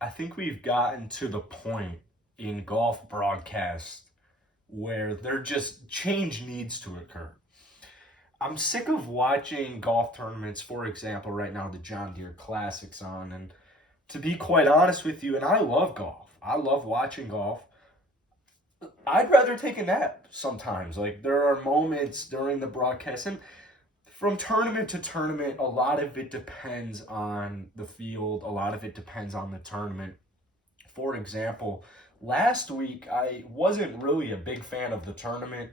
I think we've gotten to the point in golf broadcast where there just change needs to occur. I'm sick of watching golf tournaments, for example, right now the John Deere Classic's on. And to be quite honest with you, and I love golf, I love watching golf. I'd rather take a nap sometimes. Like, there are moments during the broadcast, and from tournament to tournament, a lot of it depends on the field, a lot of it depends on the tournament. For example, last week I wasn't really a big fan of the tournament.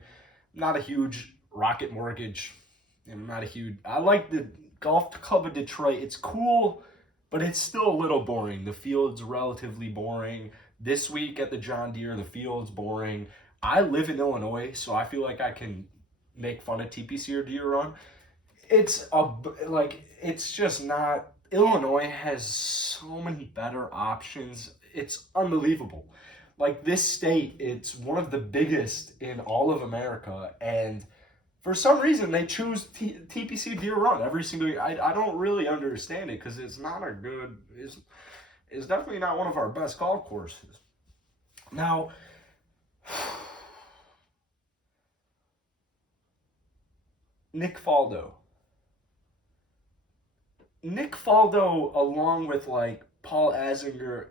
Not a huge Rocket Mortgage. I'm not a huge. I like the Golf Club of Detroit. It's cool, but it's still a little boring. The field's relatively boring. This week at the John Deere, the field's boring. I live in Illinois, so I feel like I can make fun of TPC or Deere Run. It's just not. Illinois has so many better options. It's unbelievable. Like, this state, it's one of the biggest in all of America, and for some reason they choose TPC Deer Run every single year. I don't really understand it because it's not a good. It's definitely not one of our best golf courses. Now, Nick Faldo. Nick Faldo, along with like Paul Azinger,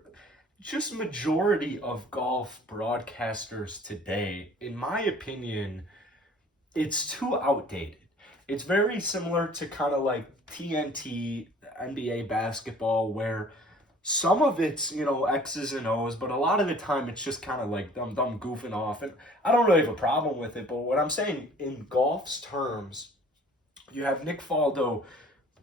just majority of golf broadcasters today, in my opinion, it's too outdated. It's very similar to kind of like TNT, NBA basketball, where some of it's, X's and O's, but a lot of the time it's just kind of like them goofing off. And I don't really have a problem with it, but what I'm saying in golf's terms, you have Nick Faldo.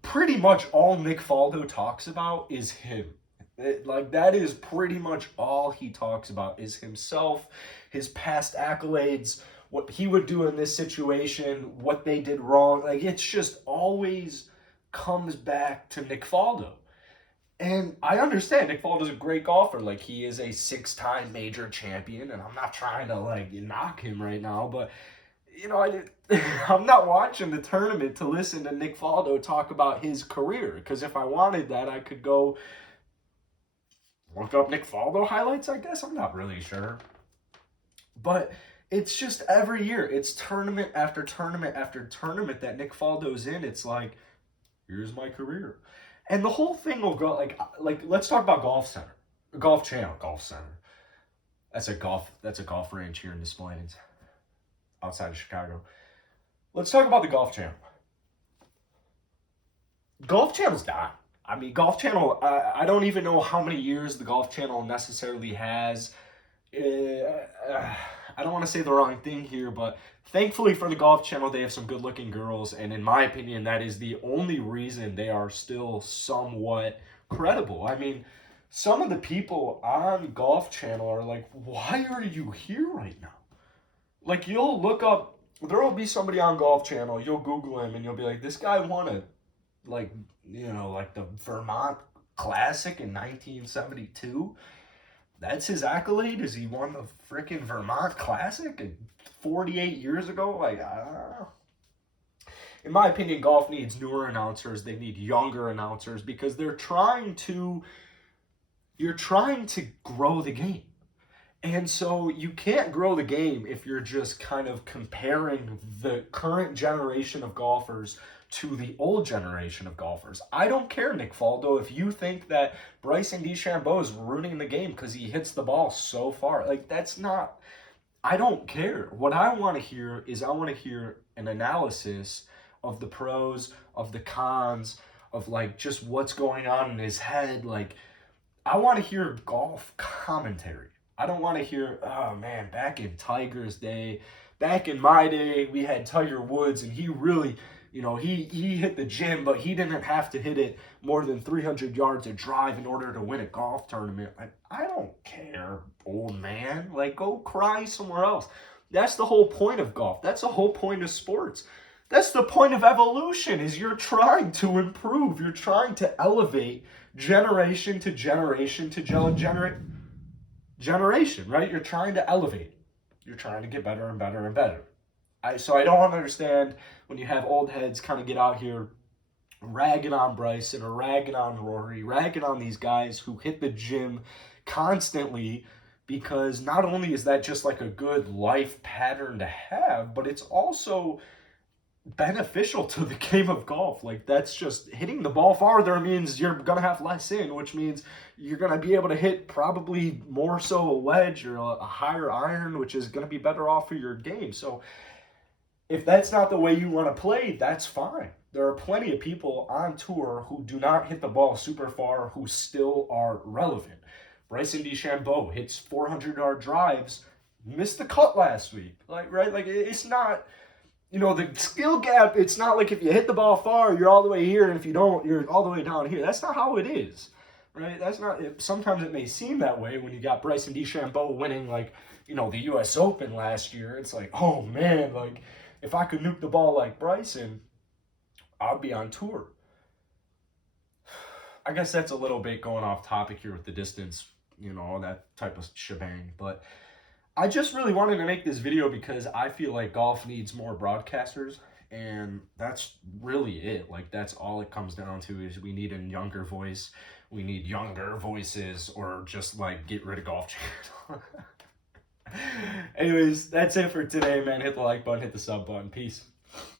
Pretty much all Nick Faldo talks about is him. That is pretty much all he talks about is himself, his past accolades, what he would do in this situation, what they did wrong. Like, it's just always comes back to Nick Faldo. And I understand Nick Faldo's a great golfer. Like, he is a six-time major champion, and I'm not trying to like knock him right now, but I'm not watching the tournament to listen to Nick Faldo talk about his career. Because if I wanted that, I could go look up Nick Faldo highlights, I guess. I'm not really sure. But it's just every year, it's tournament after tournament after tournament that Nick Faldo's in. It's like, here's my career. And the whole thing will go like let's talk about Golf Center. Golf Channel, Golf Center. That's a golf range here in Des Plaines, outside of Chicago. Let's talk about the Golf Channel. Golf Channel's dying. I mean, Golf Channel, I don't even know how many years the Golf Channel necessarily has. I don't want to say the wrong thing here, but thankfully for the Golf Channel, they have some good looking girls. And in my opinion, that is the only reason they are still somewhat credible. I mean, some of the people on Golf Channel are like, why are you here right now? Like, you'll look up, there will be somebody on Golf Channel, you'll Google him, and you'll be like, this guy won a, like the Vermont Classic in 1972. That's his accolade? Is he won the freaking Vermont Classic 48 years ago? Like, I don't know. In my opinion, golf needs newer announcers. They need younger announcers because you're trying to grow the game. And so you can't grow the game if you're just kind of comparing the current generation of golfers to the old generation of golfers. I don't care, Nick Faldo, if you think that Bryson DeChambeau is ruining the game because he hits the ball so far. Like, that's not, I don't care. What I want to hear is an analysis of the pros, of the cons, of like just what's going on in his head. Like, I want to hear golf commentary. I don't want to hear, oh man, back in Tiger's day, back in my day, we had Tiger Woods, and he really, he hit the gym, but he didn't have to hit it more than 300 yards of drive in order to win a golf tournament. Like, I don't care, old man. Like, go cry somewhere else. That's the whole point of golf. That's the whole point of sports. That's the point of evolution, is you're trying to improve. You're trying to elevate generation to generation to generation, right? You're trying to elevate. You're trying to get better and better and better. So I don't understand when you have old heads kind of get out here ragging on Bryson or ragging on Rory, ragging on these guys who hit the gym constantly, because not only is that just like a good life pattern to have, but it's also beneficial to the game of golf. Like, that's just hitting the ball farther means you're gonna have less in, which means you're gonna be able to hit probably more so a wedge or a higher iron, which is gonna be better off for your game. So if that's not the way you want to play, that's fine. There are plenty of people on tour who do not hit the ball super far who still are relevant. Bryson DeChambeau hits 400-yard drives, missed the cut last week. Like, right? Like, it's not, the skill gap, it's not like if you hit the ball far, you're all the way here, and if you don't, you're all the way down here. That's not how it is, right? That's not, sometimes it may seem that way when you got Bryson DeChambeau winning, like, the U.S. Open last year. It's like, oh man, like, if I could nuke the ball like Bryson, I'd be on tour. I guess that's a little bit going off topic here with the distance, that type of shebang, but I just really wanted to make this video because I feel like golf needs more broadcasters, and that's really it. Like, that's all it comes down to, is we need a younger voice. We need younger voices, or just, like, get rid of Golf Channel. Anyways, that's it for today, man. Hit the like button, hit the sub button. Peace.